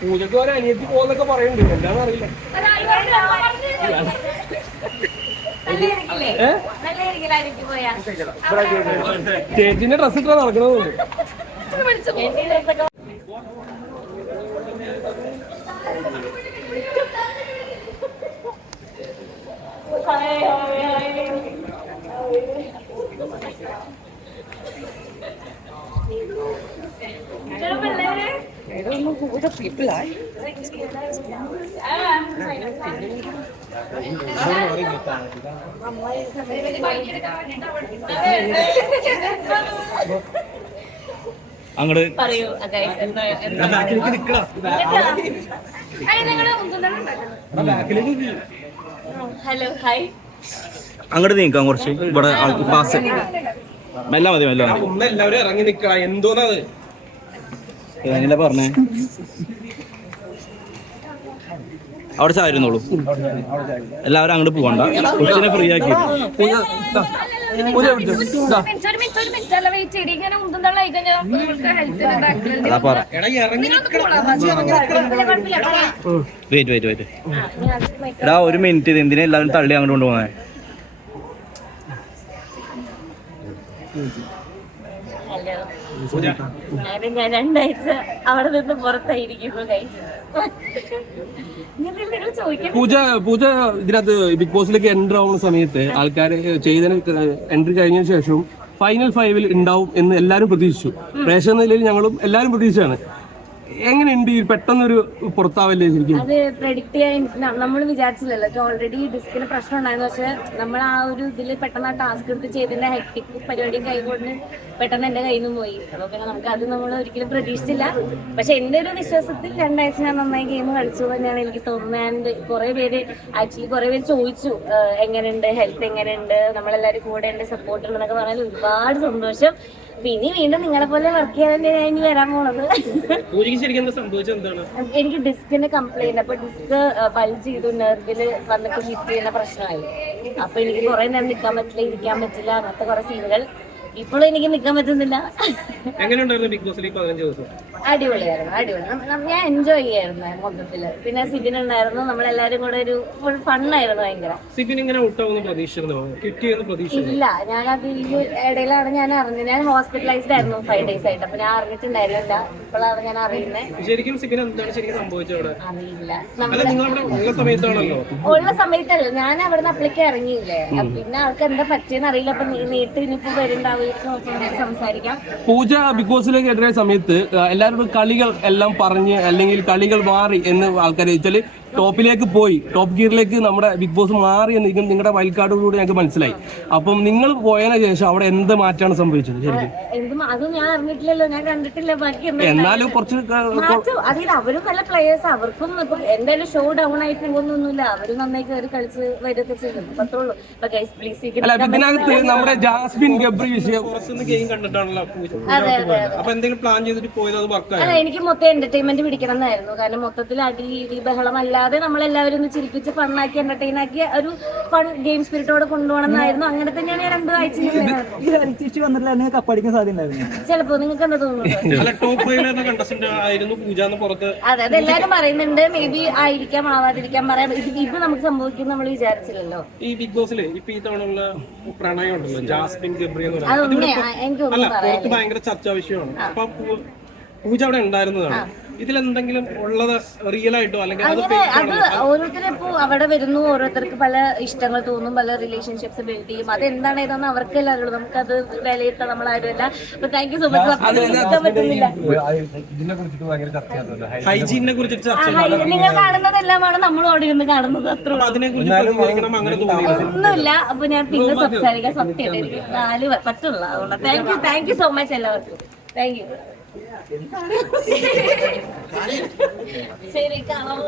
പൂജക്ക് ഒരു അനിയത്തി പോകുന്നൊക്കെ പറയുന്നുണ്ട്, എന്താണെന്ന് അറിയില്ല. ചേച്ചിന്റെ ഡ്രസ് ഇട്ടാ നടക്കണമെന്നുണ്ട്. അങ്ങോട്ട് ഹലോ ഹായ് അങ്ങോട്ട് നീക്കാം കുറച്ച്. ഇവിടെ പാസ് മെല്ലെ മതി, മെല്ലെ മതി. എല്ലാവരും ഇറങ്ങി നിക്ക. എന്തോന്നത് എങ്ങനെ പറഞ്ഞേ? അവിടെ ചായിരുന്നോളൂ. എല്ലാവരും അങ്ങോട്ട് പോകണ്ട, കൊച്ചിനെ ഫ്രീ ആക്കി. വെയിറ്റ് വെയിറ്റ് വെയിറ്റ് എടാ, ഒരു മിനിറ്റ്. ഇത് എന്തിനാ എല്ലാവരും തള്ളി അങ്ങോട്ട് കൊണ്ടുപോകുന്നേ? ഞാൻ 2 ആഴ്ച അവിടെ നിന്ന് പുറത്തായിരിക്കുന്നു. പൂജ ഇതിനകത്ത് ബിഗ് ബോസിലേക്ക് എൻട്രി ആവുന്ന സമയത്ത് ആൾക്കാർ ചെയ്തതിന് എൻട്രി കഴിഞ്ഞതിന് ശേഷം ഫൈനൽ 5 ഉണ്ടാവും എന്ന് എല്ലാവരും പ്രതീക്ഷിച്ചു. പ്രേക്ഷക നിലയിൽ ഞങ്ങളും എല്ലാവരും പ്രതീക്ഷിച്ചാണ്. എങ്ങനെയുണ്ട് ഈ പെട്ടെന്നൊരു പുറത്താവല്ലേ? ശരിക്കും അത് പ്രെഡിക്ട് ചെയ്യാൻ നമ്മൾ വിചാരിച്ചില്ലല്ലോ. ഓൾറെഡി ഡിസ്കിന് പ്രശ്നം ഉണ്ടായിരുന്നു. പക്ഷെ നമ്മൾ ആ ഒരു ഇതിൽ പെട്ടെന്ന് ആ ടാസ്ക് എടുത്ത് ചെയ്തതിന്റെ ഹെക്ടിക് പരിപാടിയും കൈകൊണ്ട് പെട്ടെന്ന് എന്റെ കയ്യിൽ നിന്ന് പോയി. അപ്പൊ പിന്നെ നമുക്ക് അത് നമ്മൾ ഒരിക്കലും പ്രതീക്ഷിച്ചില്ല. പക്ഷെ എന്റെ ഒരു വിശ്വാസത്തിൽ 2 ആഴ്ച ഞാൻ നന്നായി ഗെയിം കളിച്ചു തന്നെയാണ് എനിക്ക് തോന്നുന്നത്. ആൻഡ് കുറെ പേര് ചോദിച്ചു എങ്ങനെയുണ്ട്, ഹെൽത്ത് എങ്ങനെയുണ്ട്, നമ്മളെല്ലാവരും കൂടെ ഉണ്ട്, സപ്പോർട്ട് ഉണ്ടെന്നൊക്കെ പറഞ്ഞാൽ ഒരുപാട് സന്തോഷം. പിന്നെ വീണ്ടും നിങ്ങളെ പോലെ വർക്ക് ചെയ്യാൻ ഇനി വരാൻ പോണത്. എനിക്ക് ഡിസ്കിന് കംപ്ലൈന്റ്. അപ്പൊ ഡിസ്ക് ബൾജ് ചെയ്തു, നെർവില് വന്നിട്ട് ഹിറ്റ് ചെയ്യുന്ന പ്രശ്നമായി. അപ്പൊ എനിക്ക് കുറെ നേരം നിൽക്കാൻ പറ്റില്ല, ഇരിക്കാൻ പറ്റില്ല, അങ്ങനത്തെ കുറെ സീനുകൾ. ഇപ്പോഴും എനിക്ക് നിൽക്കാൻ പറ്റുന്നില്ല. അടിപൊളിയായിരുന്നു, അടിപൊളി. ഞാൻ എൻജോയ് ചെയ്യായിരുന്നു മൊത്തത്തില്. പിന്നെ സിബിൻ ഉണ്ടായിരുന്നു, നമ്മളെല്ലാരും കൂടെ ഒരു ഫുൾ ഫണ്ണായിരുന്നു. ഭയങ്കര ഇല്ല, ഞാനത് ഈ ഇടയിലാണ് ഞാൻ അറിഞ്ഞത്. ഞാൻ ഹോസ്പിറ്റലൈസ്ഡ് ആയിരുന്നു 5 days ആയിട്ട്. അപ്പൊ ഞാൻ അറിഞ്ഞിട്ടുണ്ടായിരുന്നില്ല. ഇപ്പോഴാണ് ഞാൻ അറിയുന്നത്. അറിയില്ല, ഉള്ള സമയത്തല്ല, ഞാൻ അവിടുന്ന് അപ്പളേക്ക് ഇറങ്ങിയില്ലേ. പിന്നെ അവർക്ക് എന്താ പറ്റിയെന്ന് അറിയില്ല. അപ്പൊ നീട്ട് ഇനിയിപ്പോ വരുന്നുണ്ടാവും, സംസാരിക്കാം. പൂജ ബിഗ് ബോസിലേക്ക് എത്തിയ സമയത്ത് എല്ലാവരോടും കളികൾ എല്ലാം പറഞ്ഞ്, അല്ലെങ്കിൽ കളികൾ മാറി എന്ന് ആൾക്കാർ വെച്ചാൽ ടോപ്പിലേക്ക് പോയി, ടോപ്പ് ഗിയറിലേക്ക് നമ്മുടെ ബിഗ് ബോസ് മാറി എന്ന് നിങ്ങളുടെ വൈൽഡ് കാർഡിലൂടെ ഞങ്ങൾക്ക് മനസ്സിലായി. അപ്പം നിങ്ങൾ പോയതിനു ശേഷം അവിടെ എന്ത് മാറ്റമാണ് സംഭവിച്ചത്? ശരിക്കും അതും ഞാൻ അറിഞ്ഞിട്ടില്ലല്ലോ, ഞാൻ കണ്ടിട്ടില്ല. ബാക്കി എന്നാലും കുറച്ച് അതായത് അവരും നല്ല പ്ലേയേഴ്സ്. അവർക്കും ഇപ്പൊ എന്തായാലും ഷോ ഡൗൺ ആയി പോകുന്നൊന്നുമില്ല. അവരും നന്നായി കയറി കളിച്ച് വരൊക്കെ ചെയ്തു. പറ്റുള്ളൂ. ഇതിനകത്ത് നമ്മുടെ ജാസ്മിൻ ഗബ്രി വിഷയം അല്ല, എനിക്ക് മൊത്തം എന്റർടൈൻമെന്റ് പിടിക്കണം എന്നായിരുന്നു. കാരണം മൊത്തത്തിൽ അടി ബഹളം അല്ലാതെ നമ്മളെല്ലാവരും ഒന്ന് ചിരിപ്പിച്ച് ഫണ്ണാക്കി എന്റർടൈൻ ആക്കി ഒരു ഫൺ ഗെയിം സ്പിരിറ്റോടെ കൊണ്ടുപോകണം എന്നായിരുന്നു. അങ്ങനെ തന്നെയാണ് ഞാൻ 2 ആഴ്ച. ചിലപ്പോ നിങ്ങൾക്ക് എന്താ തോന്നുന്നത്? അതെ, അതെല്ലാരും പറയുന്നുണ്ട്. മേ ബി ആയിരിക്കാം, ആവാതിരിക്കാൻ പറയാം. ഇത് നമുക്ക് സംഭവിക്കും നമ്മൾ വിചാരിച്ചില്ലല്ലോ. ഈ ബിഗ് ബോസിൽ ഇപ്പൊ ഈ തവണ പ്രണയം ഉണ്ടല്ലോ, ജാസ്മിൻ ഗബ്രി എന്ന് എനിക്കൊന്നും ഭയങ്കര ചർച്ചാ വിഷയമാണ്. അപ്പൊ പൂജ അവിടെ ഉണ്ടായിരുന്നതാണ്. ഇതിലെന്തെങ്കിലും ഉള്ളത് റിയൽ ആയിട്ടോ അല്ലെങ്കിൽ അത് ഓരോരുത്തരും ഇപ്പൊ അവിടെ വരുന്നു, ഓരോരുത്തർക്ക് പല ഇഷ്ടങ്ങൾ തോന്നും, പല റിലേഷൻഷിപ്സ് ബിൽഡ് ചെയ്യും. അത് എന്താണ് ഇതെന്ന് അവർക്കല്ലേ അറിയുള്ളൂ. നമുക്കത് വിലയിരുത്താൻ നമ്മളാരുമല്ല. അപ്പൊ താങ്ക് യു സോ മച്ച്. പറ്റുന്നില്ല, നിങ്ങൾ കാണുന്നതെല്ലാമാണ് നമ്മൾ അവിടെ ഇരുന്ന് കാണുന്നത്. അത്ര ഒന്നുമില്ല. അപ്പൊ ഞാൻ പിന്നെ സംസാരിക്കാൻ സത്യമായിട്ട് എനിക്ക് 4 പറ്റുള്ള. അതുകൊണ്ട് താങ്ക് യു സോ മച്ച് എല്ലാവർക്കും. Thank you. ശരി, കാണാമോ?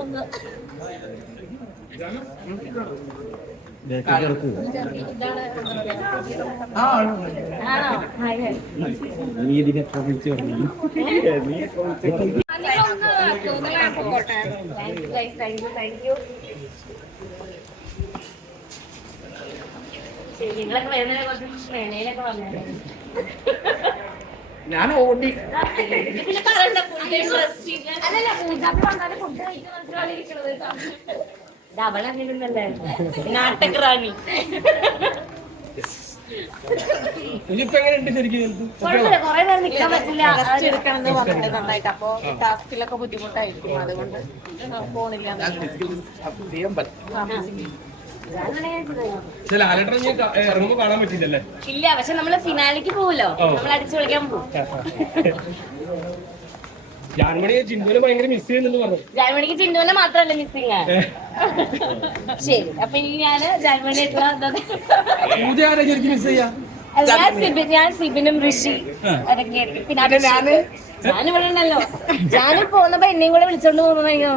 നിങ്ങളൊക്കെ വരുന്നതിനെ കുറച്ച് പ്രണയിലൊക്കെ വന്നേ. ഞാൻ ഓടി അവളങ്ങനെ നാട്ടക്രാണി. ഇനിയിപ്പോ എങ്ങനെയുണ്ട് ശരിക്കും? കുഴപ്പമില്ല, കുറെ നേരം നിൽക്കാൻ പറ്റില്ല. എടുക്കണമെന്ന് പറഞ്ഞിട്ട് നന്നായിട്ട്. അപ്പൊ ടാസ്കിലൊക്കെ ബുദ്ധിമുട്ടായിരിക്കും, അതുകൊണ്ട് പോണില്ല. ചില ആലട്ടൻ ഇറങ്ങുമ്പോ കാണാൻ പറ്റില്ലല്ലേ? ഇല്ല, പക്ഷെ നമ്മള് ഫിനാലിക്ക് പോവല്ലോ, നമ്മൾ അടിച്ചു കളിക്കാൻ പോകും. ജാൻമണിയെ ചിന്തൂനെ ഭയങ്കര മിസ് ചെയ്യുന്നെന്ന് പറഞ്ഞു. ജാൻമണിക്ക് ചിന്നുവിനെ മാത്രല്ല മിസ്സിങ്. ശരി, അപ്പൊ ഇനി ഞാന് ജാൻമണിയായിട്ടുള്ള പൂജ ആരാ ശരിക്കും മിസ് ചെയ്യാ? ഞാൻ സിബിനും ഋഷി അതൊക്കെ ആയിരിക്കും. പിന്നെ ഞാനിവിടെ ഉണ്ടല്ലോ. ഞാനും പോകുന്നപ്പോ എന്നെയും കൂടെ വിളിച്ചോണ്ട് പോകുന്ന എനിക്ക്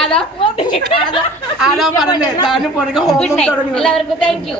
ആരാ പറഞ്ഞേ? ഞാനും എല്ലാവർക്കും താങ്ക് യു.